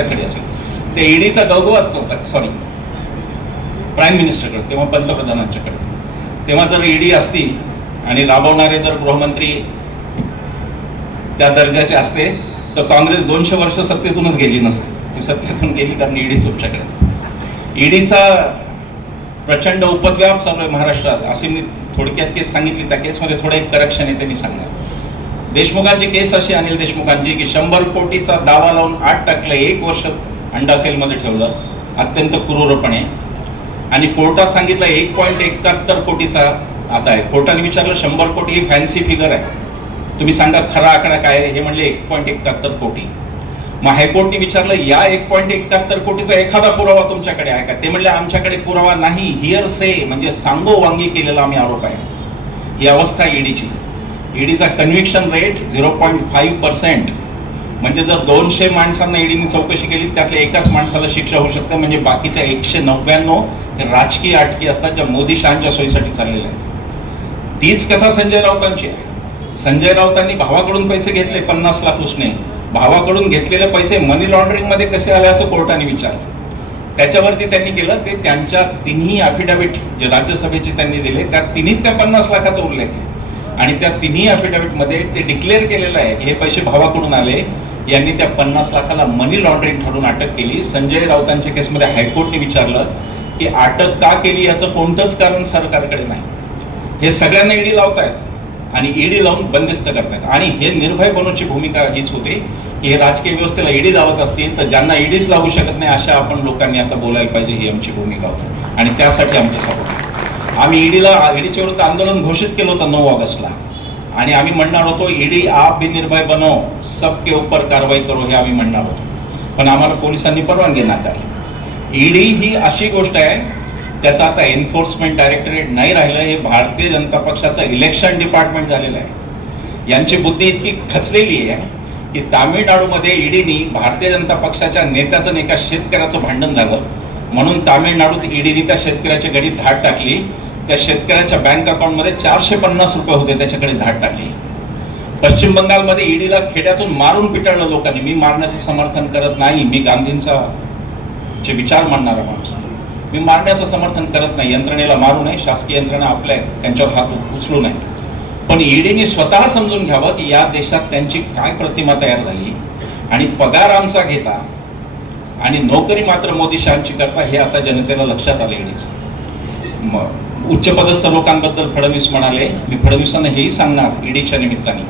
एखाद्याकडे असेल, त्या ईडीचा गवगवाच नव्हता. सॉरी, प्राईम मिनिस्टरकडे, तेव्हा पंतप्रधानांच्याकडे. तेव्हा जर ईडी असती आणि राबवणारे जर गृहमंत्री त्या दर्जाचे असते तर काँग्रेस 200 वर्ष सत्तेतूनच गेली नसती. ती सत्तेतून गेली कारण ईडी तुमच्याकडे. ईडीचा प्रचंड उपद्व्याप चालू आहे महाराष्ट्रात. असे मी थोडक्यात केस सांगितली. त्या केसमध्ये थोडं एक करेक्शन आहे ते मी सांगणार. देशमुखांची केस अशी, अनिल देशमुखांची, की 100 कोटीचा दावा लावून 8 टाकलं, 1 वर्ष अंडा सेलमध्ये ठेवलं अत्यंत क्रूरपणे, आणि कोर्टात सांगितलं 1.71 कोटीचा आता आहे. कोर्टाने विचारलं 100 कोटी ही फॅन्सी फिगर आहे, तुम्ही सांगा खरा आकडा काय आहे. हे म्हणले 1.71 कोटी. मग हायकोर्टने विचारलं या 1.71 कोटीचा एखादा पुरावा तुमच्याकडे आहे का. ते म्हणले आमच्याकडे पुरावा नाही, हिअर से म्हणजे सांगोवांगी केलेला आम्ही आरोप आहे. ही अवस्था ईडीची. ईडीचा कन्व्हिक्शन रेट 0.5%. म्हणजे जर 200 माणसांना ईडीने चौकशी केली त्यातल्या एकाच माणसाला शिक्षा होऊ शकते. म्हणजे बाकीच्या 199 हे राजकीय अटकी असतात ज्या मोदी शहांच्या सोयीसाठी चाललेल्या आहेत. तीच कथा संजय राऊतांची आहे. संजय राऊतांनी भावाकडून पैसे घेतले 50 लाख उसने. भावाकडून घेतलेले पैसे मनी लॉन्ड्रिंग मध्ये कसे आले असं कोर्टाने विचारलं. त्याच्यावरती त्यांनी केलं ते त्यांच्या तिन्ही अफिडेव्हिट जे राज्यसभेचे त्यांनी दिले त्या तिन्हीत त्या 50 लाखाचा उल्लेख आहे. आणि त्या तिन्ही अफिडेव्हिट मध्ये ते डिक्लेअर केलेलं आहे की हे पैसे भावाकडून आले. यांनी त्या 50 लाखाला मनी लॉन्ड्रिंग ठरवून अटक केली. संजय राऊतांच्या केसमध्ये हायकोर्टने विचारलं की अटक का केली याचं कोणतंच कारण सरकारकडे नाही. हे सगळ्यांना ईडी लावतायत आणि ईडी लावून बंदिस्त करतायत. आणि हे निर्भय बनवची भूमिका हीच होती की हे राजकीय व्यवस्थेला ईडी लावत असतील तर ज्यांना ईडीच लागू शकत नाही अशा आपण लोकांनी आता बोलायला पाहिजे, ही आमची भूमिका होती. आणि त्यासाठी आमचं सपोर्ट. आम्ही ईडीच्या विरुद्ध आंदोलन घोषित केलं होतं 9 ऑगस्टला. आणि आम्ही म्हणणार होतो ईडी आप भी निर्भय बनो, सबके ऊपर कारवाई करो, हे आम्ही म्हणणार होतो. पण आम्हाला पोलिसांनी परवानगी नाकारली. ईडी ही अशी गोष्ट आहे त्याचा आता एन्फोर्समेंट डायरेक्टरेट नाही राहिलं. हे भारतीय जनता पक्षाचं इलेक्शन डिपार्टमेंट झालेलं आहे. यांची बुद्धी इतकी खचलेली आहे की तामिळनाडूमध्ये ईडीनी भारतीय जनता पक्षाच्या नेत्याचं एका शेतकऱ्याचं भांडण झालं म्हणून तामिळनाडूत ईडीने त्या शेतकऱ्याच्या घरी धाड टाकली. त्या शेतकऱ्याच्या बँक अकाउंटमध्ये 450 रुपये होते, त्याच्याकडे धाड टाकली. पश्चिम बंगालमध्ये ईडीला खेड्यातून मारून पिटाळलं लोकांनी. मी मारण्याचं समर्थन करत नाही, मी गांधींचा जे विचार मांडणारा माणूस, मी मारण्याचं समर्थन करत नाही. यंत्रणेला मारू नये, शासकीय यंत्रणा आपल्या त्यांच्यावर हात उचलू नये. पण ईडीने स्वतः समजून घ्यावं की या देशात त्यांची काय प्रतिमा तयार झाली आणि पगार आमचा घेता आणि नोकरी मात्र मोदी शहांची करता, हे आता जनतेला लक्षात आलं ईडीचं. मग उच्चपदस्थ लोकांबद्दल फडणवीस म्हणाले, मी फडणवीसांना हेही सांगणार ईडीच्या निमित्ताने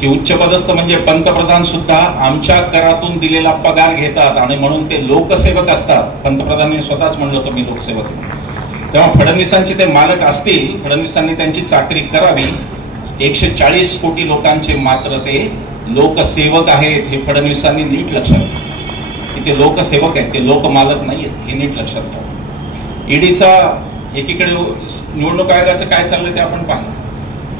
की उच्चपदस्थ म्हणजे पंतप्रधान सुद्धा आमच्या करातून दिलेला पगार घेतात आणि म्हणून ते लोकसेवक असतात. पंतप्रधानांनी स्वतःच म्हणलं होतं मी लोकसेवक. तेव्हा फडणवीसांचे ते मालक असतील, फडणवीसांनी त्यांची चाकरी करावी. 140 कोटी लोकांचे मात्र ते लोकसेवक आहेत. हे फडणवीसांनी नीट लक्षात घ्या की ते लोकसेवक आहेत, ते लोकमालक नाही आहेत, हे नीट लक्षात घ्या. ईडीचा एकीकडे निवडणूक आयोगाचं काय चाललं ते आपण पाहिलं.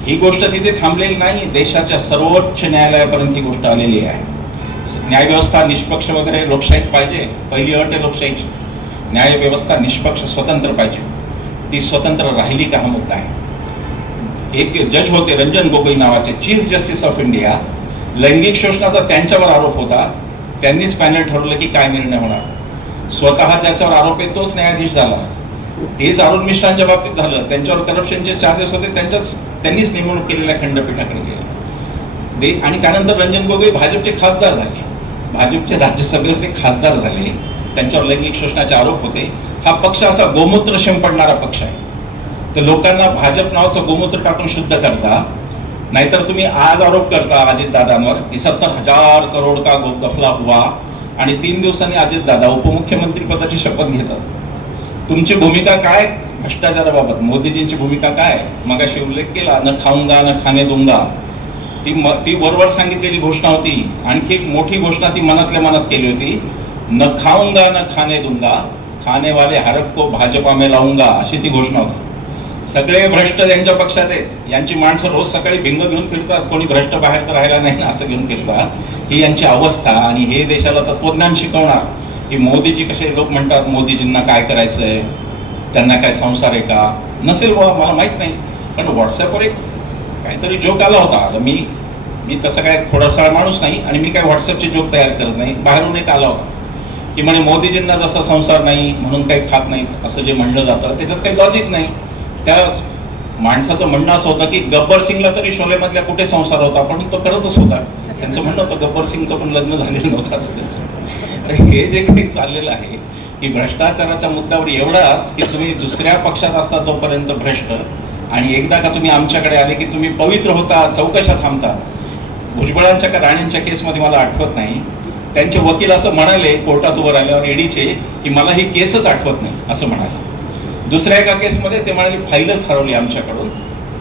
ही गोष्ट तिथे थांबलेली नाही, देशाच्या सर्वोच्च न्यायालयापर्यंत ही गोष्ट आलेली आहे. न्यायव्यवस्था निष्पक्ष वगैरे लोकशाहीत पाहिजे. पहिली अट आहे लोकशाहीची, न्यायव्यवस्था निष्पक्ष स्वतंत्र पाहिजे. ती स्वतंत्र राहिली का हा मुद्दा आहे. एक जज होते रंजन गोगोई नावाचे, चीफ जस्टिस ऑफ इंडिया. लैंगिक शोषणाचा त्यांच्यावर आरोप होता. त्यांनीच पॅनल ठरवलं की काय निर्णय होणार. स्वतः ज्याच्यावर आरोप आहे तोच न्यायाधीश झाला. तेच अरुण मिश्रांच्या बाबतीत झालं. त्यांच्यावर करप्शनचे चार्जेस होते, त्यांनीच नेमणूक केलेल्या खंडपीठाकडे गेले. आणि त्यानंतर रंजन गोगोई भाजपचे खासदार झाले, भाजपचे राज्यसभेवर ते खासदार झाले. त्यांच्यावर लैंगिक शोषणाचे आरोप होते. हा पक्ष असा गोमूत्र शिंपडणारा पक्ष आहे. तर लोकांना भाजप नावाचं गोमूत्र टाकून शुद्ध करता. नाहीतर तुम्ही आज आरोप करता अजितदादांवर की 70,000 करोड का गफला हुआ आणि 3 दिवसांनी अजितदादा उपमुख्यमंत्री पदाची शपथ घेतात. तुमची भूमिका काय भ्रष्टाचाराबाबत, मोदीजींची भूमिका काय मगाशी उल्लेख केला, न खाऊंगा न खाने दूंगा. ती वरवर सांगितलेली घोषणा होती. आणखी एक मोठी घोषणा ती मनातल्या मनात केली होती, न खाऊंगा न खाने दूंगा, खाने वाले हरप को भाजपा में लाऊंगा, अशी ती घोषणा होती. सगळे भ्रष्ट यांच्या पक्षात आहेत. यांची माणसं रोज सकाळी भिंग घेऊन फिरतात, कोणी भ्रष्ट बाहेर तर राहिला नाही असं घेऊन फिरतात. ही यांची अवस्था. आणि हे देशाला तत्वज्ञान शिकवणार की मोदीजी कसे लोक म्हणतात मोदीजींना काय करायचंय, त्यांना काय संसार आहे का नसेल मला माहित नाही. पण व्हॉट्सअपवर एक काहीतरी जोक आला होता. आता मी तसं काय थोडासा माणूस नाही आणि मी काय व्हॉट्सअपचे जोक तयार करत नाही. बाहेरून एक आला होता की म्हणे मोदीजींना जसा संसार नाही म्हणून काही खात नाहीत असं जे म्हणलं जातं त्याच्यात काही लॉजिक नाही. त्या माणसाचं म्हणणं असं होतं की गब्बर सिंगला तरी शोलेमधल्या कुठे संसार होता, पण तो करतच होता. त्यांचं म्हणणं होतं गब्बर सिंगचं पण लग्न झालेलं नव्हतं असं त्यांचं. तर हे जे काही चाललेलं आहे की भ्रष्टाचाराच्या मुद्द्यावर एवढाच की तुम्ही दुसऱ्या पक्षात असता तोपर्यंत भ्रष्ट, आणि एकदा का तुम्ही आमच्याकडे आले की तुम्ही पवित्र होता, चौकशा थांबतात. भुजबळांच्या का राणेंच्या केसमध्ये मला आठवत नाही, त्यांचे वकील असं म्हणाले कोर्टात उभं राहिल्यावर ईडीचे की मला ही केसच आठवत नाही असं म्हणाले. दुसऱ्या एका केसमध्ये ते म्हणाले फाईलच हरवली आमच्याकडून.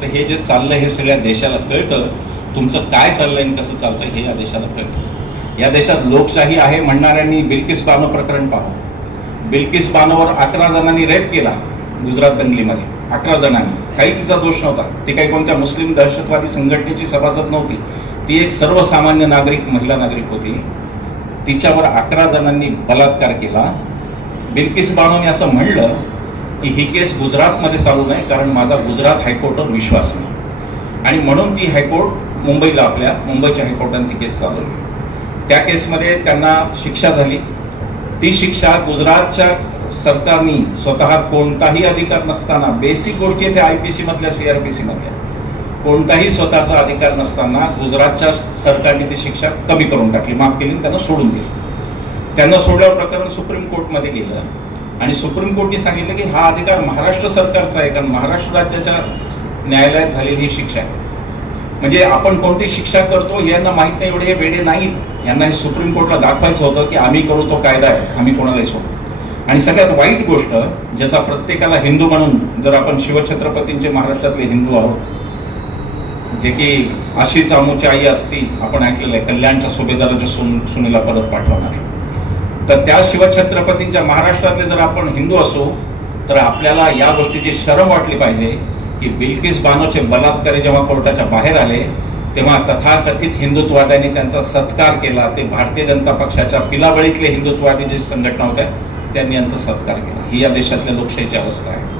तर हे जे चाललंय हे सगळ्या देशाला कळतं. तुमचं काय चाललंय आणि कसं चालतंय हे या देशाला कळतं. या देशात लोकशाही आहे म्हणणाऱ्यांनी बिल्किस बानो प्रकरण पाहू. बिल्किस बानोवर 11 जणांनी रेप केला गुजरात दंगलीमध्ये. 11 जणांनी, काही तिचा दोष नव्हता. ती काही कोणत्या मुस्लिम दहशतवादी संघटनेची सभासद नव्हती. ती एक सर्वसामान्य नागरिक, महिला नागरिक होती. तिच्यावर 11 जणांनी बलात्कार केला. बिल्किस बानोने असं म्हणलं की ही केस गुजरातमध्ये चालू नाही कारण माझा गुजरात हायकोर्टवर विश्वास नाही, आणि म्हणून ती हायकोर्ट मुंबईला, आपल्या मुंबईच्या हायकोर्टाने ती केस चालवली. त्या केसमध्ये त्यांना शिक्षा झाली. ती शिक्षा गुजरातच्या सरकारने स्वतः कोणताही अधिकार नसताना, बेसिक गोष्टी येथे आयपीसी मधल्या, सीआरपीसी मधल्या कोणताही स्वतःचा अधिकार नसताना गुजरातच्या सरकारने ती शिक्षा कमी करून टाकली, माफ केली, त्यांना सोडून दिली. त्यांना सोडल्यावर प्रकरण सुप्रीम कोर्टमध्ये गेलं आणि सुप्रीम कोर्टने सांगितलं की हा अधिकार महाराष्ट्र सरकारचा आहे, कारण महाराष्ट्र राज्याच्या न्यायालयात झालेली ही शिक्षा आहे. म्हणजे आपण कोणती शिक्षा करतो यांना माहित नाही, एवढे हे वेडे नाहीत. यांना हे सुप्रीम कोर्टला दाखवायचं होतं की आम्ही करू तो कायदा आहे, आम्ही कोणालाही सोडू. आणि सगळ्यात वाईट गोष्ट, ज्याचा प्रत्येकाला हिंदू म्हणून, जर आपण शिवछत्रपतींचे महाराष्ट्रातले हिंदू आहोत, जे की अशीच आमूची आई असती, आपण ऐकलेलं आहे, कल्याणच्या सुभेदाराच्या सुनेला परत पाठवणार आहे. तर त्या शिवछत्रपतींच्या महाराष्ट्रातले जर आपण हिंदू असू तर आपल्याला या गोष्टीची शरम वाटली पाहिजे की बिल्किस बानोचे बलात्कारी जेव्हा कोर्टाच्या बाहेर आले तेव्हा तथाकथित हिंदुत्ववाद्यांनी त्यांचा सत्कार केला. ते भारतीय जनता पक्षाच्या पिलावळीतले हिंदुत्ववादी जे संघटना होत्या त्यांनी यांचा सत्कार केला. ही या देशातल्या लोकशाहीची अवस्था आहे.